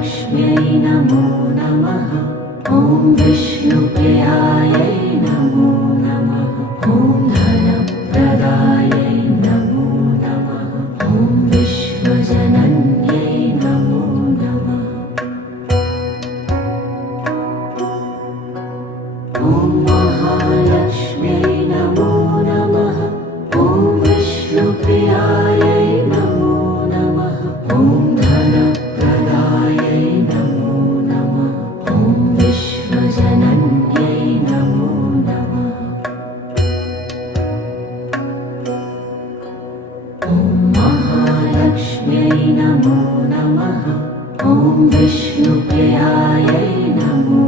महालक्ष्म्यै नमो नमः। ॐ विष्णुप्रियायै नमो नमः। ॐ धनप्रदायै नमो नमः। ॐ विश्वजनन्यै नमो नमः। ॐ महालक्ष्म्यै नमो नमः। ॐ विष्णुप्रियायै नमो नमः। ॐ धनप्रदायै नमो नमः। ॐ विश्वजनन्यै नमो नमः। ॐ महालक्ष्म्यै नमो नमः। ॐ विष्णुप्रियायै नमो